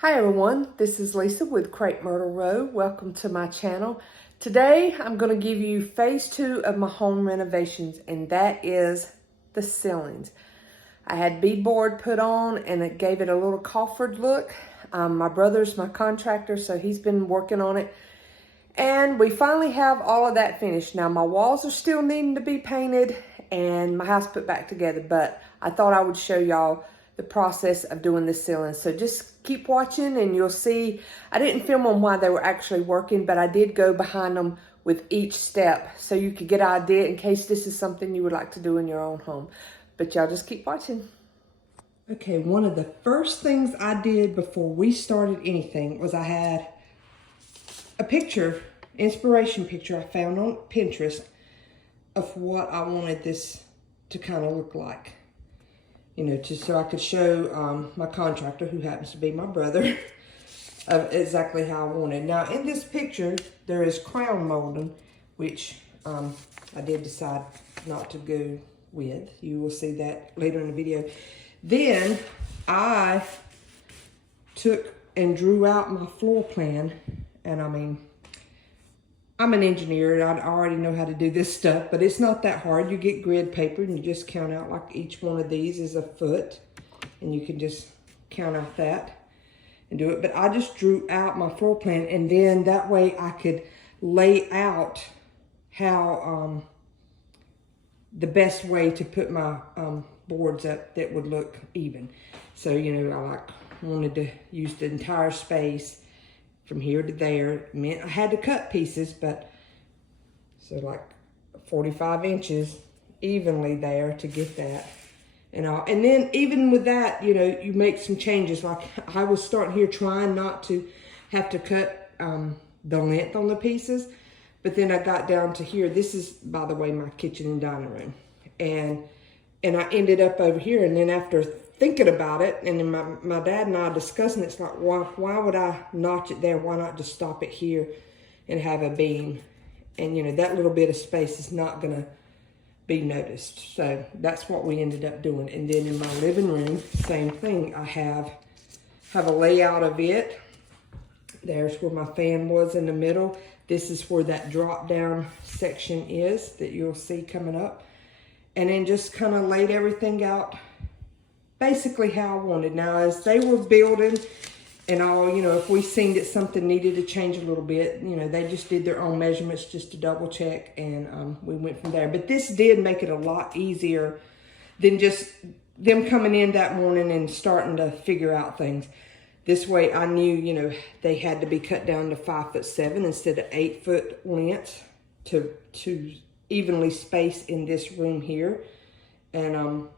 Hi everyone, this is Lisa with Crepe Myrtle Row. Welcome to my channel. Today I'm going to give you phase 2 of my home renovations, and that is the ceilings. I had beadboard put on and it gave it a little coffered look. My brother's my contractor, so he's been working on it. And we finally have all of that finished. Now my walls are still needing to be painted and my house put back together, but I thought I would show y'all the process of doing the ceiling. So just keep watching and you'll see. I didn't film them while they were actually working, but I did go behind them with each step so you could get an idea in case this is something you would like to do in your own home. But y'all just keep watching. Okay, one of the first things I did before we started anything was I had a picture, inspiration picture I found on Pinterest of what I wanted this to kind of look like. You know, so I could show my contractor, who happens to be my brother, of exactly how I wanted. Now, in this picture, there is crown molding, which I did decide not to go with. You will see that later in the video. Then I took and drew out my floor plan, and I mean, I'm an engineer and I already know how to do this stuff, but it's not that hard. You get grid paper and you just count out like each one of these is a foot, and you can just count out that and do it. But I just drew out my floor plan, and then that way I could lay out how the best way to put my boards up that would look even. So, you know, I wanted to use the entire space from here to there. It meant I had to cut pieces, but so like 45 inches evenly there to get that and all. And then even with that, you know, you make some changes. Like I was starting here trying not to have to cut the length on the pieces, but then I got down to here. This is, by the way, my kitchen and dining room, and I ended up over here. And then after thinking about it, and then my dad and I discussing it, it's like, why would I notch it there? Why not just stop it here and have a beam? And you know, that little bit of space is not gonna be noticed. So that's what we ended up doing. And then in my living room, same thing. I have a layout of it. There's where my fan was in the middle. This is where that drop down section is that you'll see coming up. And then just kind of laid everything out basically how I wanted. Now, as they were building and all, you know, if we seen that something needed to change a little bit, you know, they just did their own measurements just to double check, and we went from there. But this did make it a lot easier than just them coming in that morning and starting to figure out things. This way I knew, you know, they had to be cut down to 5'7" instead of 8 foot length to evenly space in this room here. And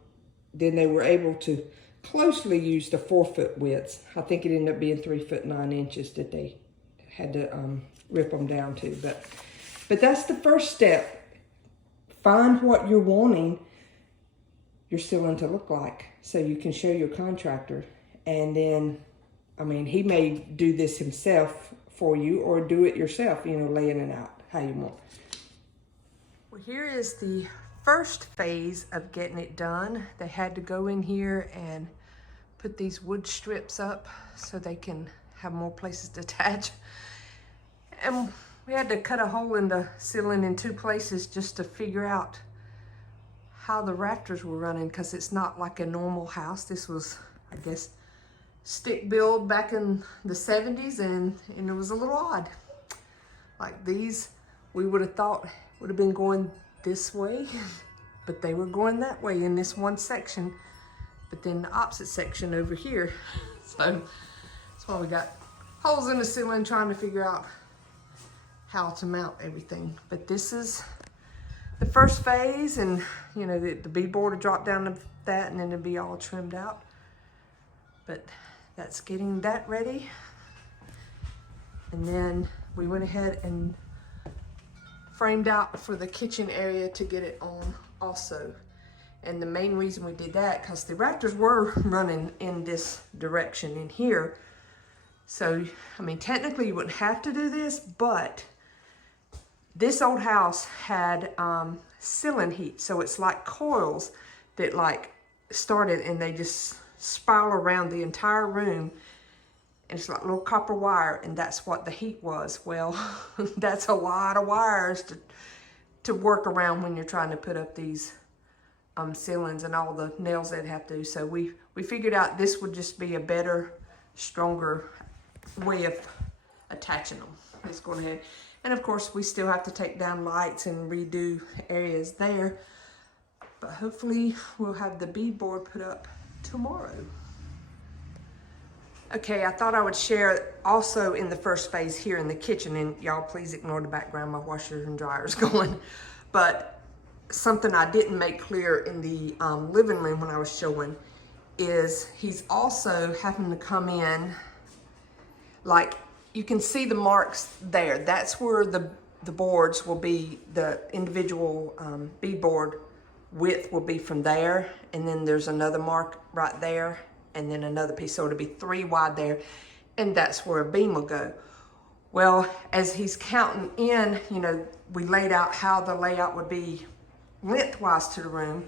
then they were able to closely use the 4 foot widths. I think it ended up being 3 foot 9 inches that they had to rip them down to. But that's the first step. Find what you're wanting your ceiling to look like so you can show your contractor. And then, I mean, he may do this himself for you or do it yourself, you know, laying it out how you want. Well, here is the first phase of getting it done. They had to go in here and put these wood strips up so they can have more places to attach. And we had to cut a hole in the ceiling in 2 places just to figure out how the rafters were running, because it's not like a normal house. This was, I guess, stick build back in the 70s, and it was a little odd. Like these, we would have thought would have been going this way, but they were going that way in this one section, but then the opposite section over here. So that's why we got holes in the ceiling trying to figure out how to mount everything. But this is the first phase, and you know, the beadboard will drop down to that, and then it'll be all trimmed out. But that's getting that ready. And then we went ahead and framed out for the kitchen area to get it on also. And the main reason we did that, because the rafters were running in this direction in here. So, I mean, technically you wouldn't have to do this, but this old house had ceiling heat. So it's like coils that like started and they just spiral around the entire room. and it's like little copper wire, and that's what the heat was. Well, that's a lot of wires to work around when you're trying to put up these ceilings and all the nails they'd have to do. So we figured out this would just be a better, stronger way of attaching them. Let's go ahead. And of course, we still have to take down lights and redo areas there. But hopefully we'll have the beadboard put up tomorrow. Okay, I thought I would share also in the first phase here in the kitchen, and y'all please ignore the background, my washer and dryer is going. But something I didn't make clear in the living room when I was showing is he's also having to come in, like you can see the marks there. That's where the boards will be, the individual beadboard width will be from there, and then there's another mark right there, and then another piece, so it'll be 3 wide there, and that's where a beam will go. Well, as he's counting in, you know, we laid out how the layout would be lengthwise to the room.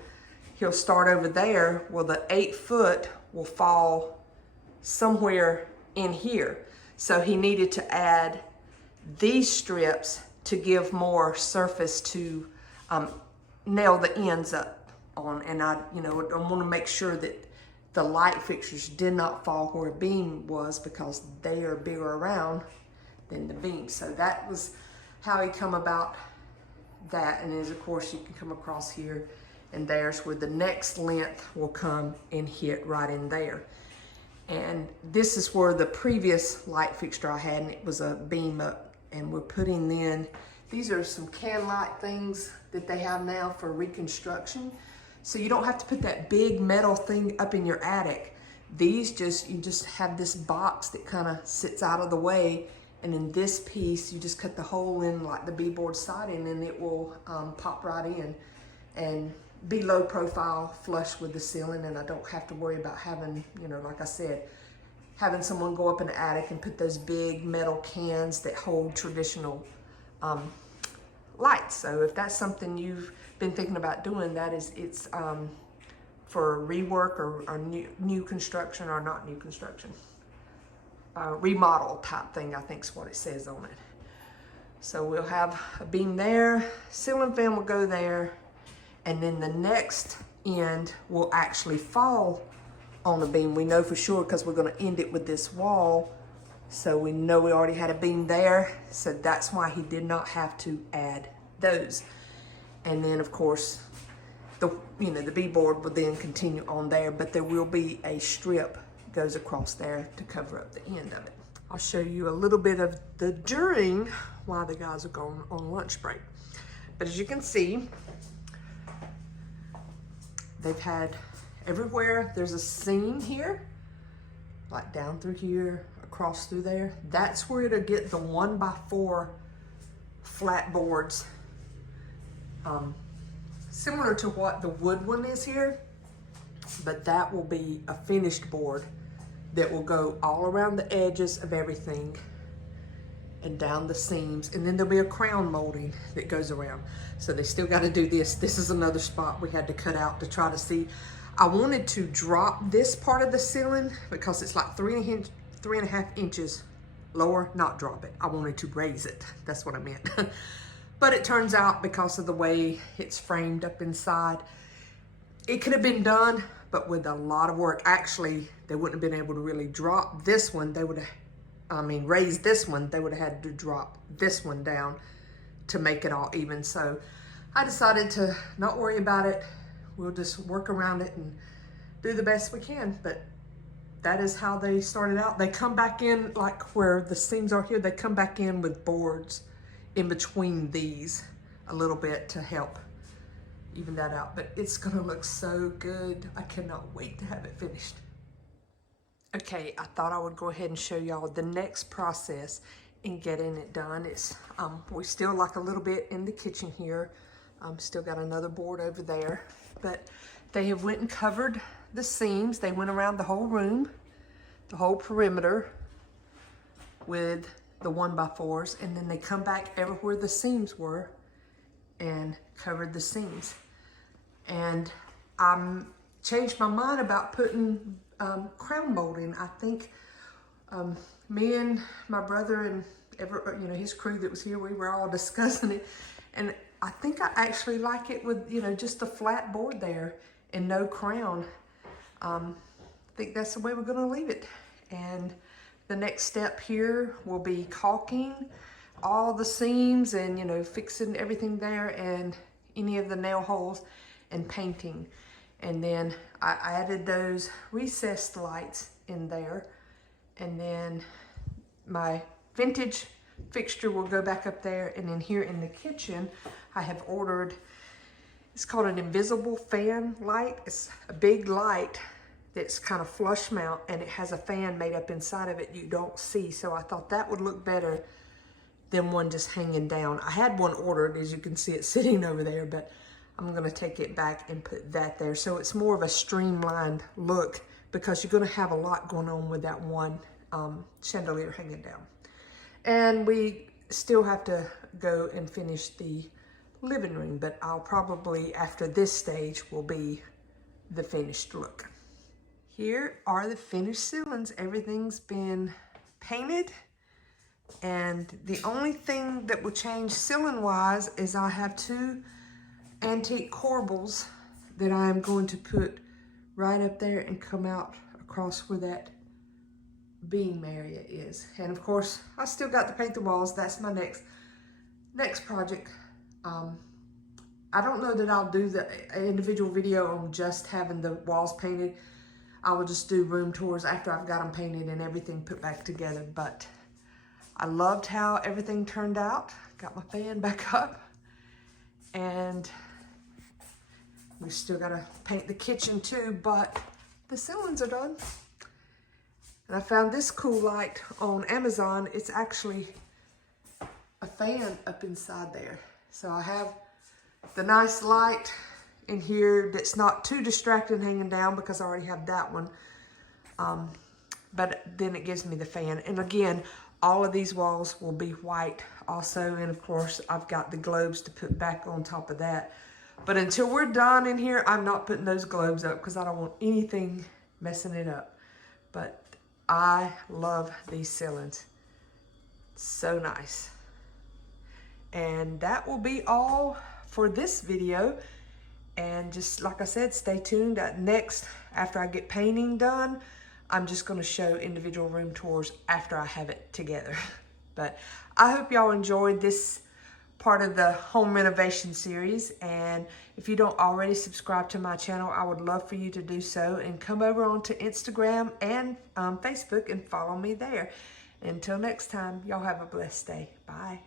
He'll start over there. Well, the 8 foot will fall somewhere in here. So he needed to add these strips to give more surface to nail the ends up on. And I want to make sure that the light fixtures did not fall where a beam was, because they are bigger around than the beam. So that was how he come about that. And then of course you can come across here, and there's where the next length will come and hit right in there. And this is where the previous light fixture I had, and it was a beam up, and we're putting in, these are some can light things that they have now for reconstruction. So you don't have to put that big metal thing up in your attic. These you just have this box that kind of sits out of the way, and in this piece you just cut the hole in like the beadboard siding, and it will pop right in and be low profile, flush with the ceiling, and I don't have to worry about having, you know, like I said, having someone go up in the attic and put those big metal cans that hold traditional lights. So if that's something you've been thinking about doing, it's for rework or new construction, or not new construction, remodel type thing, I think is what it says on it. So we'll have a beam there, ceiling fan will go there, and then the next end will actually fall on a beam. We know for sure because we're going to end it with this wall. So we know we already had a beam there. So that's why he did not have to add those. And then of course, the beadboard will then continue on there, but there will be a strip goes across there to cover up the end of it. I'll show you a little bit of the during while the guys are going on lunch break. But as you can see, they've had everywhere, there's a seam here, like down through here, across through there. That's where it'll get the 1x4 flat boards, similar to what the wood one is here, but that will be a finished board that will go all around the edges of everything and down the seams, and then there'll be a crown molding that goes around. So they still got to do this. This is another spot we had to cut out to try to see. I wanted to drop this part of the ceiling because it's like 3.5 inches lower, not drop it. I wanted to raise it. That's what I meant. But it turns out, because of the way it's framed up inside, it could have been done, but with a lot of work. Actually, they wouldn't have been able to really drop this one. They would have, raise this one. They would have had to drop this one down to make it all even. So I decided to not worry about it. We'll just work around it and do the best we can. But that is how they started out. They come back in, like where the seams are here, they come back in with boards in between these a little bit to help even that out. But it's gonna look so good. I cannot wait to have it finished. Okay, I thought I would go ahead and show y'all the next process in getting it done. It's we still like a little bit in the kitchen here. Still got another board over there, but they have went and covered the seams. They went around the whole room, the whole perimeter with the 1x4s, and then they come back everywhere the seams were and covered the seams. And I changed my mind about putting crown molding. I think me and my brother and his crew that was here, we were all discussing it. And I think I actually like it with, just the flat board there and no crown. I think that's the way we're gonna leave it. And the next step here will be caulking all the seams and, fixing everything there and any of the nail holes and painting. And then I added those recessed lights in there. And then my vintage fixture will go back up there. And then here in the kitchen, I have ordered, it's called an invisible fan light. It's a big light that's kind of flush mount, and it has a fan made up inside of it you don't see. So I thought that would look better than one just hanging down. I had one ordered, as you can see it sitting over there, but I'm gonna take it back and put that there. So it's more of a streamlined look because you're gonna have a lot going on with that one chandelier hanging down. And we still have to go and finish the living room, but I'll probably, after this stage, will be the finished look. Here are the finished ceilings. Everything's been painted, and the only thing that will change ceiling-wise is I have two antique corbels that I'm going to put right up there and come out across where that beam area is. And of course, I still got to paint the walls. That's my next project. I don't know that I'll do the individual video on just having the walls painted. I will just do room tours after I've got them painted and everything put back together. But I loved how everything turned out. Got my fan back up. And we still gotta paint the kitchen too, but the ceilings are done. And I found this cool light on Amazon. It's actually a fan up inside there. So I have the nice light in here that's not too distracting hanging down because I already have that one. But then it gives me the fan. And again, all of these walls will be white also. And of course, I've got the globes to put back on top of that. But until we're done in here, I'm not putting those globes up because I don't want anything messing it up. But I love these ceilings. So nice. And that will be all for this video. And just like I said, stay tuned. Next, after I get painting done, I'm just going to show individual room tours after I have it together. But I hope y'all enjoyed this part of the home renovation series. And if you don't already subscribe to my channel, I would love for you to do so. And come over onto Instagram and Facebook and follow me there. Until next time, y'all have a blessed day. Bye.